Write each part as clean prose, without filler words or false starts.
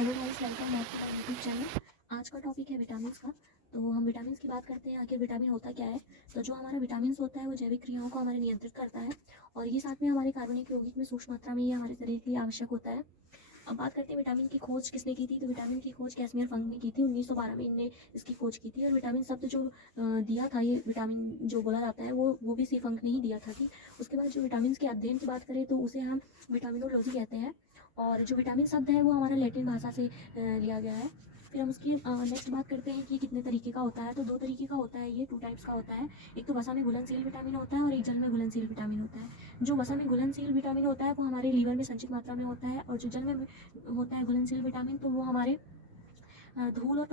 Hello guys, welcome back to my YouTube channel. आज का topic है विटामिन्स का। तो हम विटामिन्स की बात करते हैं, आखिर विटामिन होता क्या है। तो जो हमारा विटामिन्स होता है वो जैविक क्रियाओं को हमारे नियंत्रित करता है और ये साथ में हमारे कार्बनिक यौगिक में सूक्ष्म मात्रा में ये हमारे शरीर के लिए आवश्यक होता है। अब बात करते हैं विटामिन की खोज किसने की थी। तो विटामिन की खोज कैसमियर फंक ने की थी 1912 में। इनने इसकी खोज की थी और विटामिन शब्द जो दिया था, ये विटामिन जो बोला जाता है वो भी सी फंक ने ही दिया था। ठीक, उसके बाद जो विटामिन के अध्ययन की बात करें तो उसे हम विटामिनोलॉजी कहते हैं। और जो विटामिन शब्द है वो हमारा लैटिन भाषा से लिया गया है। फिर हम उसकी नेक्स्ट बात करते हैं कि कितने तरीके का होता है। तो दो तरीके का होता है, ये 2 टाइप्स का होता है। एक तो वसा में घुलनशील विटामिन होता है और एक जल में घुलनशील विटामिन होता है। जो वसा में घुलनशील विटामिन होता है वो हमारे लीवर में संचित मात्रा में होता है और जो जल में होता है घुलनशील विटामिन तो वो हमारे धूल और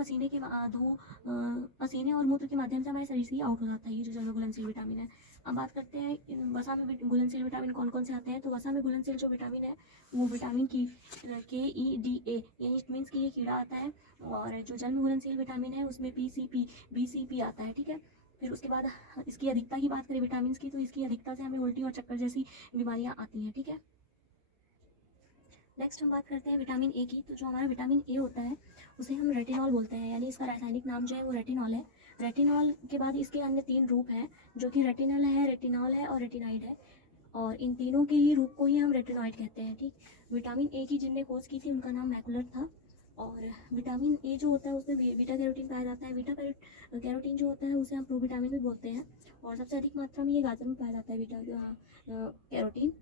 पसीने और मूत्र के माध्यम से हमारे शरीर से आउट हो जाता है, ये जो जल में घुलनशील विटामिन है। अब बात करते हैं वसा में घुलनशील विटामिन कौन कौन से आते हैं। तो वसा में घुलनशील जो विटामिन है वो विटामिन KEDA, यानी इट मीन्स कि ये कीड़ा आता है। और जो जल में घुलनशील विटामिन है उसमें BCP आता है। ठीक है, फिर उसके बाद इसकी अधिकता की बात करें विटामिन की, तो इसकी अधिकता से हमें उल्टी और चक्कर जैसी बीमारियां आती हैं। ठीक है, नेक्स्ट हम बात करते हैं विटामिन ए की। तो जो हमारा विटामिन ए होता है उसे हम रेटिनॉल बोलते हैं, यानी इसका रासायनिक नाम जो है वो रेटिनॉल है। रेटिनॉल के बाद इसके अन्य 3 रूप हैं, जो कि रेटिनल है, रेटिनॉल है और रेटिनाइड है। और इन तीनों के ही रूप को ही हम रेटिनॉइड कहते हैं। ठीक, विटामिन ए की जिनने खोज की थी उनका नाम मैकुलर था। और विटामिन ए जो होता है उसमें बीटा कैरोटीन पाया जाता है। बीटा कैरोटीन जो होता है उसे हम प्रोविटामिन भी बोलते हैं और सबसे अधिक मात्रा में ये गाजर में पाया जाता है बीटा कैरोटीन।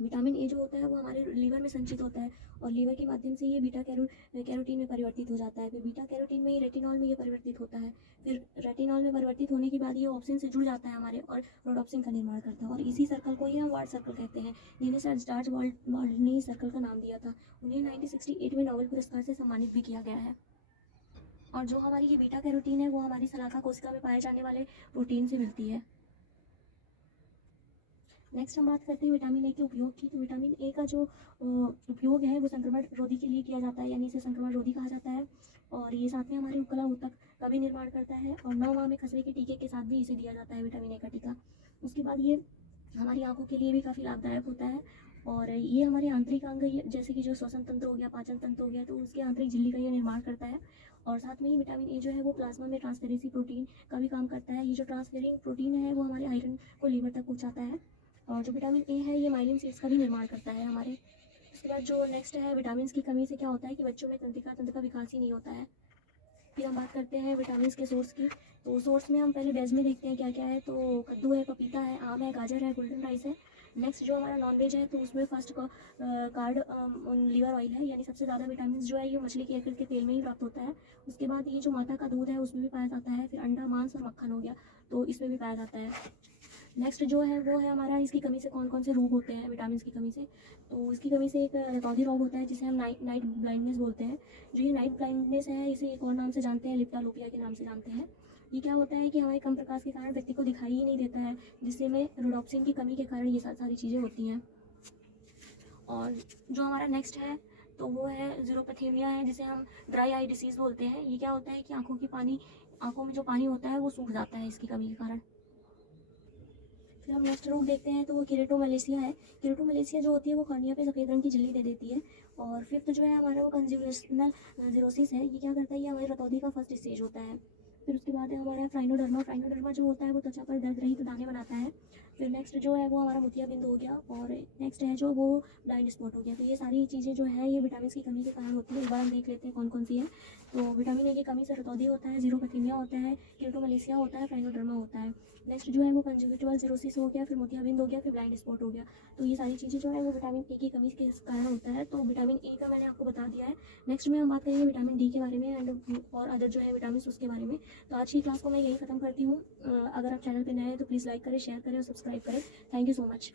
विटामिन ए जो होता है वो हमारे लीवर में संचित होता है और लीवर के माध्यम से ये कैरोटीन में परिवर्तित हो जाता है। फिर बीटा कैरोटीन में, रेटिनॉल में ये परिवर्तित होता है। फिर रेटिनॉल में परिवर्तित होने के बाद ये ऑप्सिन से जुड़ जाता है हमारे और रोडोप्सिन का निर्माण करता है और इसी सर्कल को ही हम वार्ड सर्कल कहते हैं, जिन्हें सर जॉर्ज वाल्ड ने इस सर्कल का नाम दिया था। उन्हें 1968 में नोबेल पुरस्कार से सम्मानित भी किया गया है। और जो हमारी ये बीटा कैरोटीन है वो हमारी शलाका कोशिका में पाए जाने वाले प्रोटीन से मिलती है। नेक्स्ट हम बात करते हैं विटामिन ए के उपयोग की। तो विटामिन ए का जो उपयोग है वो संक्रमण रोधी के लिए किया जाता है, यानी इसे संक्रमण रोधी कहा जाता है। और ये साथ में हमारे उपकला ऊतक का भी निर्माण करता है और 9 माह में खसरे के टीके के साथ भी इसे दिया जाता है विटामिन ए का टीका। उसके बाद ये हमारी आंखों के लिए भी काफ़ी लाभदायक होता है और ये हमारे आंतरिक अंग जैसे कि जो श्वसन तंत्र हो गया, पाचन तंत्र हो गया, तो उसके आंतरिक झिल्ली का ये निर्माण करता है। और साथ में ही विटामिन ए जो है वो प्लाज्मा में ट्रांसफेरेंसी प्रोटीन का भी काम करता है। ये जो ट्रांसफेरिंग प्रोटीन है वो हमारे आयरन को लीवर तक पहुँचाता है। और जो विटामिन ए है ये माइलिन सेल्स का भी निर्माण करता है हमारे। उसके बाद जो नेक्स्ट है विटामिन की कमी से क्या होता है कि बच्चों में तंत्रिका तंत्र का विकास ही नहीं होता है। फिर हम बात करते हैं विटामिन के सोर्स की। तो सोर्स में हम पहले वेज में देखते हैं क्या क्या है। तो कद्दू है, पपीता है, आम है, गाजर है, गोल्डन राइस है। नेक्स्ट जो हमारा नॉन वेज है तो उसमें फर्स्ट का कार्ड लीवर ऑयल है, यानी सबसे ज़्यादा विटामिन जो है ये मछली के यकृत के तेल में ही प्राप्त होता है। उसके बाद ये जो माता का दूध है उसमें भी पाया जाता है। फिर अंडा, मांस और मक्खन हो गया तो इसमें भी पाया जाता है। नेक्स्ट जो है वो है हमारा इसकी कमी से कौन कौन से रोग होते हैं विटामिन की कमी से। तो इसकी कमी से एक रतौंधी रोग होता है जिसे हम नाइट ब्लाइंडनेस बोलते हैं। जो ये नाइट ब्लाइंडनेस है इसे एक और नाम से जानते हैं, लिप्टालोपिया के नाम से जानते हैं। ये क्या होता है कि हमारे कम प्रकाश के कारण व्यक्ति को दिखाई ही नहीं देता है, जिससे में रोडोप्सिन की कमी के कारण ये सारी चीज़ें होती हैं। और जो हमारा नेक्स्ट है तो वो है जीरोपैथेमिया है, जिसे हम ड्राई आई डिसीज़ बोलते हैं। ये क्या होता है कि आंखों में जो पानी होता है वो सूख जाता है इसकी कमी के कारण। फिर हम नेक्स्ट रोग देखते हैं तो वो कीरेटोमलेशिया है। कीरेटोमलेशिया जो होती है वो कॉर्निया पे सफ़ेद रंग की झिल्ली दे देती है। और फिफ्थ जो है हमारा वो कंज्यूगेशनल जीरोसिस है। ये क्या करता है, ये हमारी रतौंधी का फर्स्ट स्टेज होता है। फिर उसके बाद है हमारा फ्राइनोडर्मा जो होता है वो त्वचा पर दर्द रहित दाने बनाता है। फिर नेक्स्ट जो है वो हमारा मोतियाबिंद हो गया और नेक्स्ट है जो वो ब्लाइंड स्पॉट हो गया। तो ये सारी चीज़ें जो है ये विटामिन की कमी के कारण होती है। एक बार हम देख लेते हैं कौन कौन सी है। तो विटामिन ए की कमी से रतौंधी होता है, जीरोपैथेमिया होता है, कीरेटोमलेशिया होता है, फ्राइनोडर्मा होता है। नेक्स्ट जो है वो कंजक्टिवल जीरोसिस हो गया, फिर मोतियाबिंद हो गया, फिर ब्लाइंड स्पॉट हो गया। तो ये सारी चीज़ें जो है वो विटामिन ए की कमी के कारण होता है। तो विटामिन ए का मैंने आपको बता दिया है। नेक्स्ट में हम बात करेंगे विटामिन डी के बारे में एंड और अदर जो है विटामिन उसके बारे में। तो आज की क्लास को मैं यही खत्म करती हूँ। अगर आप चैनल पर नए हैं तो प्लीज़ लाइक करें, शेयर करें और सब्सक्राइब करें। Thank you so much.